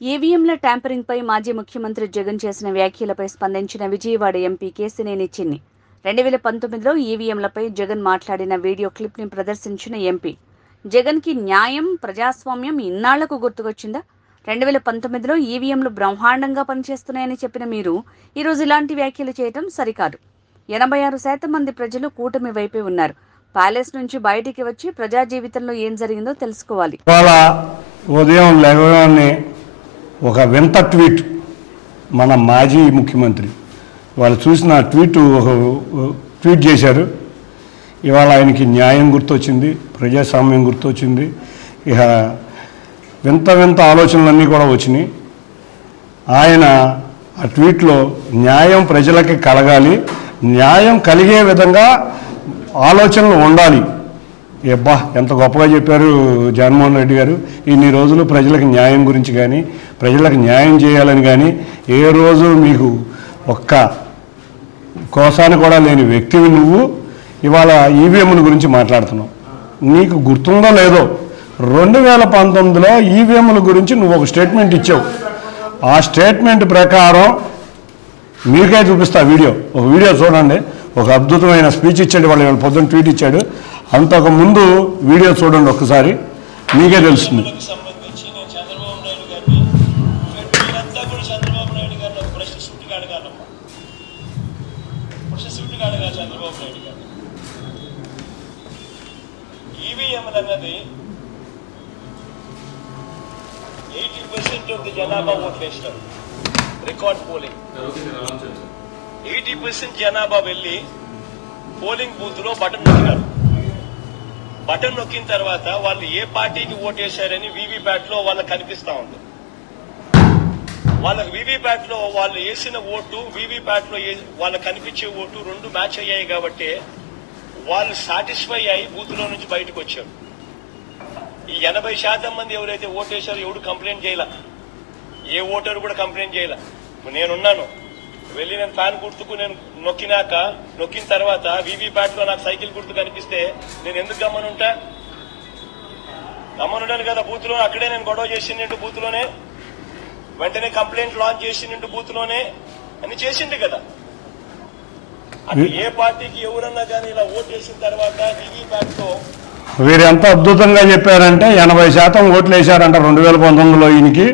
ఈవీఎంల ట్యాంపరింగ్పై మాజీ ముఖ్యమంత్రి జగన్ చేసిన వ్యాఖ్యలపై స్పందించిన విజయవాడ ఎంపీ కేశినేని చిన్ని 2019లో ఈవీఎంలపై జగన్ మాట్లాడిన వీడియో క్లిప్ని ప్రదర్శించిన ఎంపీ జగన్కి న్యాయం ప్రజాస్వామ్యం ఇన్నాళ్లకు గుర్తుకొచ్చిందా? 2019లో ఈవీఎంలు బ్రహ్మాండంగా పనిచేస్తున్నాయని చెప్పిన మీరు ఈరోజు ఇలాంటి వ్యాఖ్యలు చేయడం సరికాదు. 86% మంది ప్రజలు కూటమి వైపే ఉన్నారు. ప్యాలెస్ నుంచి బయటికి వచ్చి ప్రజా జీవితంలో ఏం జరిగిందో తెలుసుకోవాలి. ఉదయం లేవగానే ఒక వింత ట్వీట్ మన మాజీ ముఖ్యమంత్రి వాళ్ళు చూసిన ట్వీట్ చేశారు. ఇవాళ ఆయనకి న్యాయం గుర్తొచ్చింది, ప్రజాస్వామ్యం గుర్తొచ్చింది. ఇక వింత వింత ఆలోచనలన్నీ కూడా వచ్చినాయి. ఆయన ఆ ట్వీట్లో న్యాయం ప్రజలకి కలగాలి, న్యాయం కలిగే విధంగా ఆలోచనలు ఉండాలి. అబ్బా ఎంత గొప్పగా చెప్పారు జగన్మోహన్ రెడ్డి గారు. ఇన్ని రోజులు ప్రజలకు న్యాయం గురించి కానీ ప్రజలకు న్యాయం చేయాలని కానీ ఏ రోజు మీకు ఒక్క కోసాన్ని కూడా లేని వ్యక్తివి నువ్వు ఇవాళ ఈవీఎంల గురించి మాట్లాడుతున్నావు. నీకు గుర్తుందో లేదో 2019లో ఈవీఎంల గురించి నువ్వు ఒక స్టేట్మెంట్ ఇచ్చావు. ఆ స్టేట్మెంట్ ప్రకారం మీకే చూపిస్తా ఒక వీడియో చూడండి. ఒక అద్భుతమైన స్పీచ్ ఇచ్చాడు వాళ్ళు పొద్దున్న ట్వీట్ ఇచ్చాడు. అంతకు ముందు వీడియో చూడండి ఒక్కసారి, మీకే తెలుస్తుంది. అన్నది 80% ఆఫ్ ది జనాభా ఓట్లు వేస్తారు. రికార్డ్ పోలింగ్ 80% జనాభా వెళ్ళి పోలింగ్ బూత్ లో బటన్ నొక్కినారు. బటన్ నొక్కిన తర్వాత వాళ్ళు ఏ పార్టీకి ఓటేశారని వీవీప్యాట్ లో వాళ్ళకి కనిపిస్తా ఉంది. వాళ్ళకి వీవీప్యాట్ లో వాళ్ళు వేసిన ఓటు వీవీప్యాట్ లో వాళ్ళకి కనిపించే ఓటు రెండు మ్యాచ్ అయ్యాయి కాబట్టి వాళ్ళు సాటిస్ఫై అయ్యి బూత్ లో నుంచి బయటకు వచ్చారు. ఈ 80% మంది ఎవరైతే ఓటేశారో ఎవడు కంప్లైంట్ చేయాల, ఏ ఓటరు కూడా కంప్లైంట్ చేయాల. నేనున్నాను, వెళ్ళి నేను ఫ్యాన్ గుర్తుకు నేను నొక్కిన తర్వాత వీవీప్యాట్ లో నాకు సైకిల్ గుర్తు కనిపిస్తే నేను ఎందుకు గమ్మనుంటాను కదా. బూత్ లో అక్కడే నేను గొడవ చేసిండు, బూత్ లోనే వెంటనే కంప్లైంట్ లాంచ్ చేసిండు, బూత్ లోనే అని చేసిండు కదా. అది ఏ పార్టీకి ఎవరన్నా కానీ ఇలా ఓటు వేసిన తర్వాత వీవీప్యాట్ లో వీరు ఎంత అద్భుతంగా చెప్పారంటే 80% ఓట్లు వేశారంట 2019లో. ఈయనకి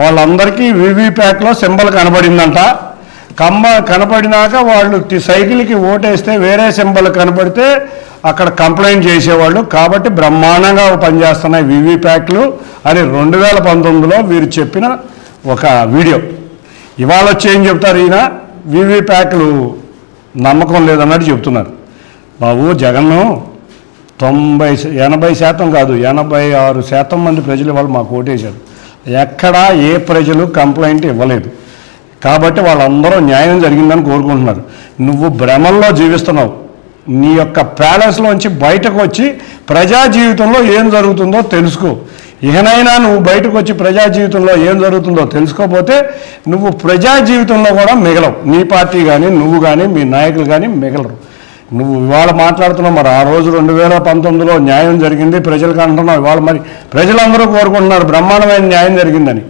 వాళ్ళందరికీ వీవీప్యాట్లో సింబల్ కనబడిందంట. కనపడినాక వాళ్ళు సైకిల్కి ఓటేస్తే వేరే సింబల్ కనపడితే అక్కడ కంప్లైంట్ చేసేవాళ్ళు. కాబట్టి బ్రహ్మాండంగా పనిచేస్తున్నాయి వీవీప్యాట్లు అని 2019లో వీరు చెప్పిన ఒక వీడియో. ఇవాళ వచ్చి ఏం చెప్తారు, ఈయన వీవీప్యాట్లు నమ్మకం లేదన్నట్టు చెప్తున్నారు. బాబు జగన్ను 80% కాదు 86% మంది ప్రజలు వాళ్ళు మాకు ఓటేశారు. ఎక్కడా ఏ ప్రజలు కంప్లైంట్ ఇవ్వలేదు. కాబట్టి వాళ్ళందరూ న్యాయం జరిగిందని కోరుకుంటున్నారు. నువ్వు భ్రమల్లో జీవిస్తున్నావు. నీ యొక్క ప్యాలెస్లోంచి బయటకు వచ్చి ప్రజా జీవితంలో ఏం జరుగుతుందో తెలుసుకో. ఇకనైనా నువ్వు బయటకు వచ్చి ప్రజా జీవితంలో ఏం జరుగుతుందో తెలుసుకోకపోతే నువ్వు ప్రజా జీవితంలో కూడా మిగలవు. నీ పార్టీ కానీ నువ్వు కానీ మీ నాయకులు కానీ మిగలరు. నువ్వు ఇవాళ మాట్లాడుతున్నావు, మరి ఆ రోజు 2019లో న్యాయం జరిగింది ప్రజలకు అంటున్నావు. ఇవాళ మరి ప్రజలందరూ కోరుకుంటున్నారు బ్రహ్మాండమైన న్యాయం జరిగిందని.